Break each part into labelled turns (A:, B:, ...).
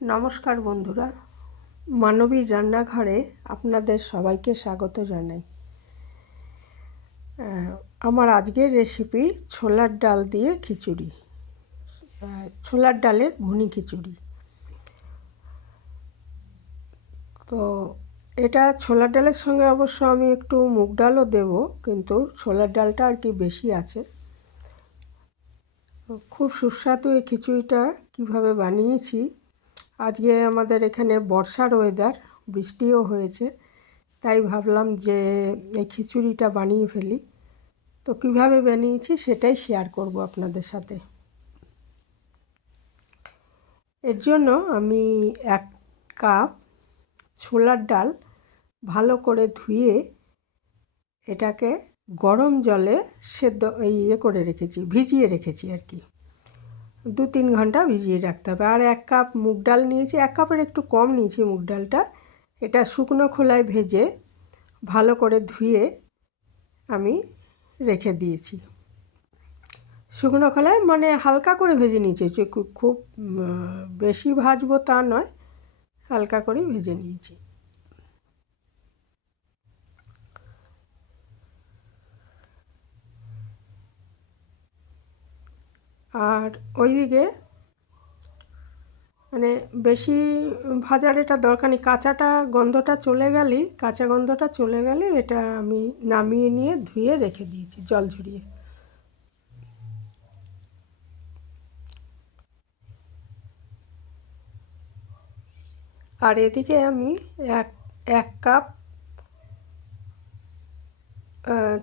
A: নমস্কার বন্ধুরা, মানবীর রান্নাঘরে আপনাদের সবাইকে স্বাগত জানাই। আমার আজকের রেসিপি ছোলার ডাল দিয়ে খিচুড়ি ছোলার ডালের ভুনি খিচুড়ি। তো এটা ছোলার ডালের সঙ্গে অবশ্য আমি একটু মুগ ডালও দেবো, কিন্তু ছোলার ডালটা আর কি বেশি আছে। খুব সুস্বাদু এই খিচুড়িটা কীভাবে বানিয়েছি আজকে আমাদের এখানে বর্ষার ওয়েদার বৃষ্টিও হয়েছে, তাই ভাবলাম যে এই খিচুড়িটা বানিয়ে ফেলি। তো কীভাবে বানিয়েছি সেটাই শেয়ার করব আপনাদের সাথে। এর জন্য আমি এক কাপ ছোলার ডাল ভালো করে ধুয়ে এটাকে গরম জলে সেদ্ধ ইয়ে করে রেখেছি, ভিজিয়ে রেখেছি আর কি। দু তিন ঘণ্টা ভিজিয়ে রাখতে হবে। আর এক কাপ মুগ ডাল নিয়েছি, এক কাপের একটু কম নিয়েছি মুগ ডালটা। এটা শুকনো খোলায় ভেজে ভালো করে ধুয়ে আমি রেখে দিয়েছি। শুকনো খোলায় মানে হালকা করে ভেজে নিয়েছি খুব বেশি ভাজবো তা নয়, হালকা করেই ভেজে নিয়েছি। আর ওইদিকে মানে বেশি ভাজার এটা দরকার নেই। কাঁচাটা গন্ধটা চলে গেলেই, কাঁচা গন্ধটা চলে গেলে এটা আমি নামিয়ে নিয়ে ধুয়ে রেখে দিয়েছি, জল ঝরিয়ে। আর এদিকে আমি এক এক কাপ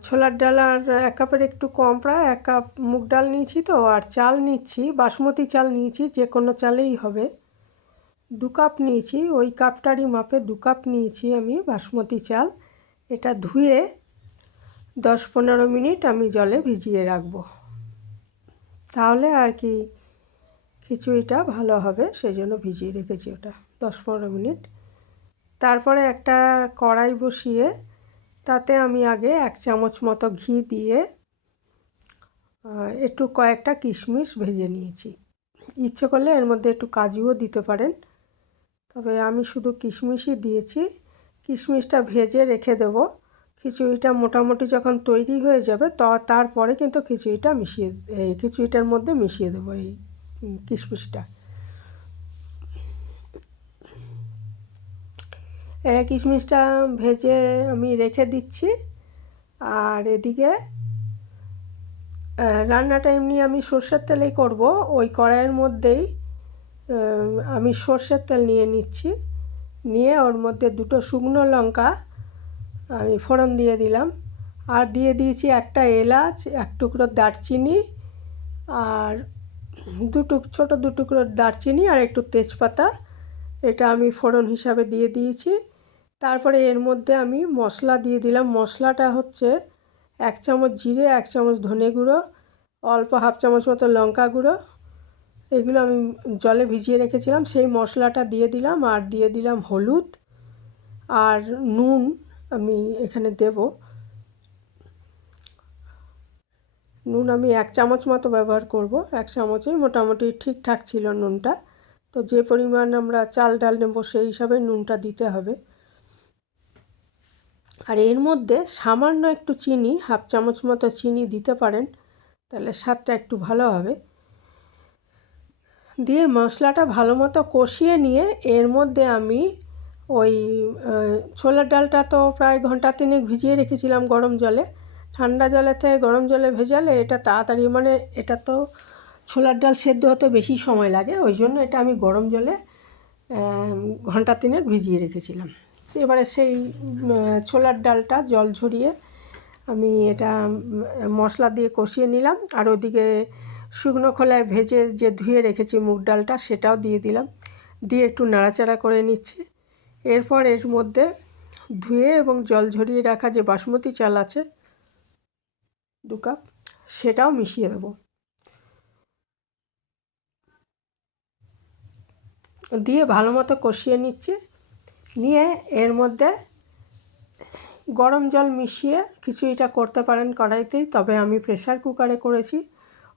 A: ছোলার ডাল আর এক কাপের একটু কম প্রায়, এক কাপ মুগ ডাল নিয়েছি তো, আর চাল নিচ্ছি, বাসমতি চাল নিয়েছি, যে কোনো চালেই হবে। দু কাপ নিয়েছি, ওই কাপটারই মাপে দু কাপ নিয়েছি আমি বাসমতি চাল। এটা ধুয়ে দশ পনেরো মিনিট আমি জলে ভিজিয়ে রাখব। তাহলে আর কি খিচুড়িটা ভালো হবে সেই জন্য ভিজিয়ে রেখেছি ওটা দশ পনেরো মিনিট। তারপরে একটা কড়াই বসিয়ে তাতে আমি আগে এক চামচ মতো ঘি দিয়ে একটু কয়েকটা কিশমিশ ভেজে নিয়েছি। ইচ্ছে করলে এর মধ্যে একটু কাজুও দিতে পারেন। তবে আমি শুধু কিশমিশই দিয়েছি। কিশমিশটা ভেজে রেখে দেব। খিচুড়িটা মোটামুটি যখন তৈরি হয়ে যাবে, ত তারপরে কিন্তু খিচুড়িটা মিশিয়ে খিচুড়িটার মধ্যে মিশিয়ে দেবো এই কিশমিশটা। এরা কিশমিশটা ভেজে আমি রেখে দিচ্ছি। আর এদিকে রান্নাটা এমনি আমি সর্ষের তেলেই করব। ওই কড়াইয়ের মধ্যেই আমি সর্ষের তেল নিয়ে নিচ্ছি। নিয়ে ওর মধ্যে দুটো শুকনো লঙ্কা আমি ফোড়ন দিয়ে দিলাম। আর দিয়ে দিয়েছি একটা এলাচ, এক টুকরো দারচিনি আর দুটো ছোটো দু টুকরো দারচিনি আর একটু তেজপাতা। এটা আমি ফোড়ন হিসাবে দিয়ে দিয়েছি। তারপরে এর মধ্যে আমি মশলা দিয়ে দিলাম। মশলাটা হচ্ছে এক চামচ জিরে, এক চামচ ধনে গুঁড়ো, অল্প হাফ চামচ মতো লঙ্কা গুঁড়ো। এগুলো আমি জলে ভিজিয়ে রেখেছিলাম। সেই মশলাটা দিয়ে দিলাম আর দিয়ে দিলাম হলুদ। আর নুন আমি এখানে দেব। নুন আমি এক চামচ মতো ব্যবহার করব। এক চামচেই মোটামুটি ঠিকঠাক ছিল নুনটা। তো যে পরিমাণ আমরা চাল ডাল নেব সেই হিসাবে নুনটা দিতে হবে। আর এর মধ্যে সামান্য একটু চিনি, হাফ চামচ মতো চিনি দিতে পারেন, তাহলে স্বাদটা একটু ভালো হবে। দিয়ে মশলাটা ভালো মতো কষিয়ে নিয়ে এর মধ্যে আমি ওই ছোলার ডালটা তো প্রায় ঘণ্টা তিনেক ভিজিয়ে রেখেছিলাম গরম জলে। ঠান্ডা জলে থেকে গরম জলে ভেজালে এটা তাড়াতাড়ি মানে এটা তো ছোলার ডাল সেদ্ধ হতে বেশি সময় লাগে, ওই জন্য এটা আমি গরম জলে ঘণ্টা তিনেক ভিজিয়ে রেখেছিলাম। এবারে সেই ছোলার ডালটা জল ঝরিয়ে আমি এটা মশলা দিয়ে কষিয়ে নিলাম। আর ওদিকে শুকনো খোলায় ভেজে যে ধুয়ে রেখেছি মুগ ডালটা, সেটাও দিয়ে দিলাম। দিয়ে একটু নাড়াচাড়া করে নিচ্ছি। এরপর এর মধ্যে ধুয়ে এবং জল ঝরিয়ে রাখা যে বাসমতি চাল আছে, দু কাপ, সেটাও মিশিয়ে দেবো। দিয়ে ভালো মতো কষিয়ে নিচ্ছি। নিয়ে এর মধ্যে গরম জল মিশিয়ে খিচুড়িটা করতে পারেন কড়াইতেই তবে আমি প্রেশার কুকারে করেছি।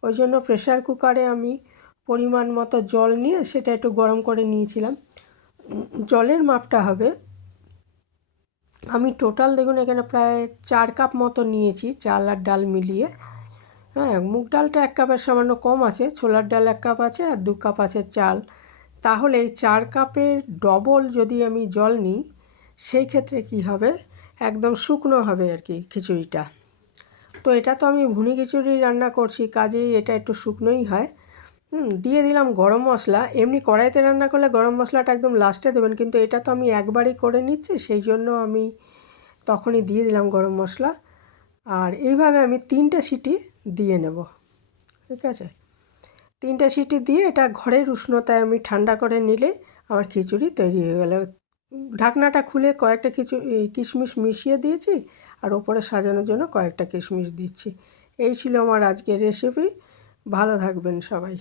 A: ওই জন্য প্রেশার কুকারে আমি পরিমাণ মতো জল নিয়ে সেটা একটু গরম করে নিয়েছিলাম। জলের মাপটা হবে, আমি টোটাল দেখুন এখানে প্রায় চার কাপ মতো নিয়েছি চাল আর ডাল মিলিয়ে। হ্যাঁ মুগ ডালটা এক কাপের সামান্য কম আছে, ছোলার ডাল এক কাপ আছে আর দু কাপ আছে চাল। তাহলে চার কাপের ডবল যদি আমি জল নিই, সেই ক্ষেত্রে কি হবে? একদম শুকনো হবে আর কি খিচুড়িটা। তো এটা তো আমি ভুনি খিচুড়ি রান্না করছি, কাজেই এটা একটু শুকনোই হয়। দিয়ে দিলাম গরম মশলা। এমনি কড়াইতে রান্না করলে গরম মশলাটা একদম লাস্টে দেবেন, কিন্তু এটা তো আমি একবারই করে নিচ্ছি, সেই জন্য আমি তখনই দিয়ে দিলাম গরম মশলা। আর এইভাবে আমি তিনটে সিটি দিয়ে নেব। ঠিক আছে? তিনটে সিটি দিয়ে এটা ঘরের উষ্ণতায় আমি ঠান্ডা করে নিলে আমার খিচুড়ি তৈরি হয়ে গেল। ঢাকনাটা খুলে কয়েকটা কিছু কিশমিশ মিশিয়ে দিয়েছি আর ওপরে সাজানোর জন্য কয়েকটা কিশমিশ দিচ্ছি। এই ছিল আমার আজকের রেসিপি ভালো থাকবেন সবাই।